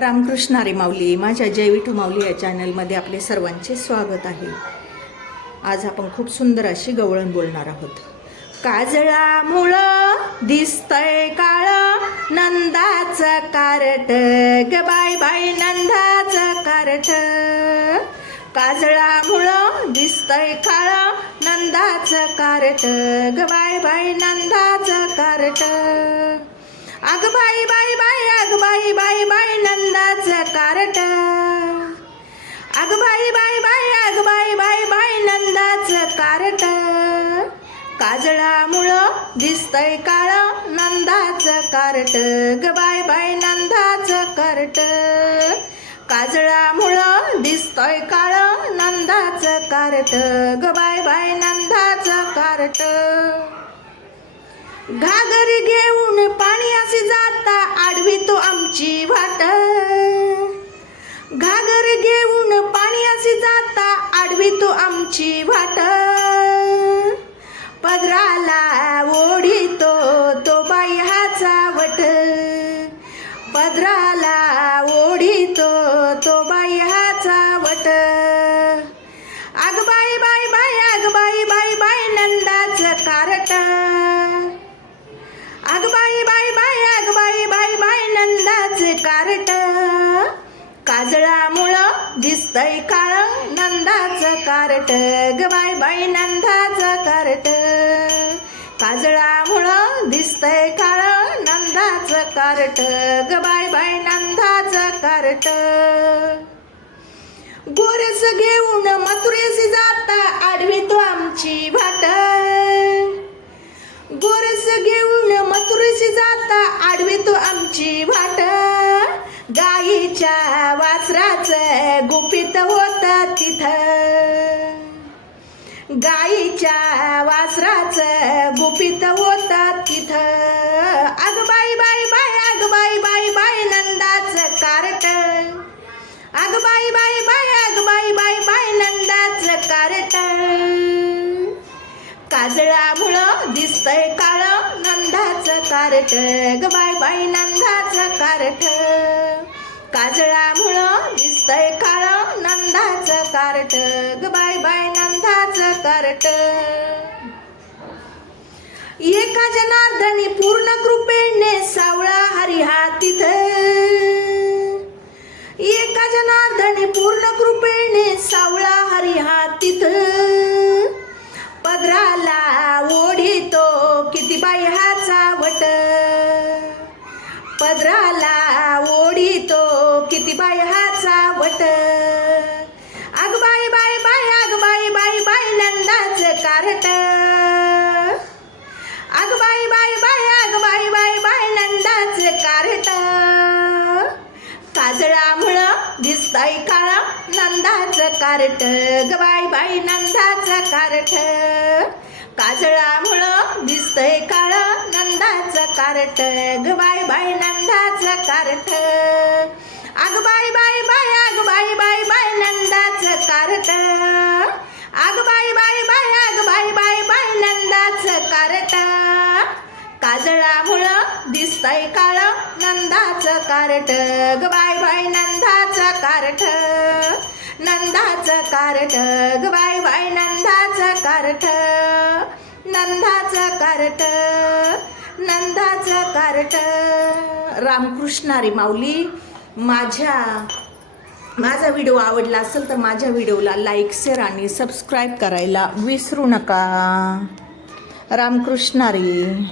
रामकृष्णारी माऊली माझ्या जय विठू माऊली या चॅनलमध्ये आपले सर्वांचे स्वागत आहे. आज आपण खूप सुंदर अशी गवळण बोलणार आहोत. काजळा मुळ दिसतय काळ नंदाचं कारट. ग बाय बाय नंदाच कारट. काजळा मुळ दिसतय काळ नंदाचं कारट. ग बाय बाय नंदाच कारट. अग बाई बाई बाई अग बाई बाई बाई नंदाचं कारट अग बाई बाई बाई अग बाई बाई बाई नंदाचं कारट काजळामुळं दिसतय काळ नंदाचं कारट ग बाय बाय नंदाचं कारट काजळामुळं दिसतय काळ नंदाचं कारट ग बाय बाय नंदाचं कारट घागरी घेऊन पाणी असे जाता आडवी तो आमची वाट. घागर घेऊन पाणी असे जाता आडवी तो आमची वाट. पदराला ओढी दिसतय काळ नंदाचं कारट. ग बाई बाई नंदाचं कारट. काजळामुळं दिसतय काळ नंदाचं कारट. ग बाई बाई नंदाचं कारट. गोरस घेऊन मथुरेस जाता गाईच्या वासराचं गुपित होत तिथं. गाईच्या वासराचं गुपित होता तिथं. अग बाई बाई बाय अग बाई बाई बाई नंदाचं कारट. अग बाई बाई बाय अग बाई बाई बाय नंदाच कारट. काजळामुळं दिसतय काळ नंदाचं कारट. ग बाय बाय नंदाचं कारट. काजळामुळं दिसतय काळ नंदाचं कारट. ग बाय बाय नंदाचं कारट. एका जनार्दनी पूर्ण कृपेने सावळा हरी हा एका जनार्दनी पूर्ण कृपेने सावळा हरी हा तिथं पदराला बाई बाई बाई अग बाई बाई बाई नंदाचं कारट काजळामुळं दिसतय काळा नंदाचं कारट ग बाई बाई नंदाचं कारट काजळामुळं दिसतय काळा नंदाचं कारट ग बाई बाई नंदाचं कारट अग बाई बाई बाई अग बाई बाई बाई नंदाचं कारट अग बाई बाई बाई अग बाई बाई बाई नंदाचं कारट काजळामुळं दिसतय काळ. नंदाचं कारट. ग बाय बाय नंदाचं कारट. नंदाचं कारट. ग बाय बाय नंदाचं कारट. नंदाचं कारट. नंदाचं कारट. रामकृष्णारी माऊली माझ्या माझा व्हिडिओ आवडला असेल तर माझ्या व्हिडिओला लाईक शेअर आणि सबस्क्राईब करायला विसरू नका. रामकृष्णारी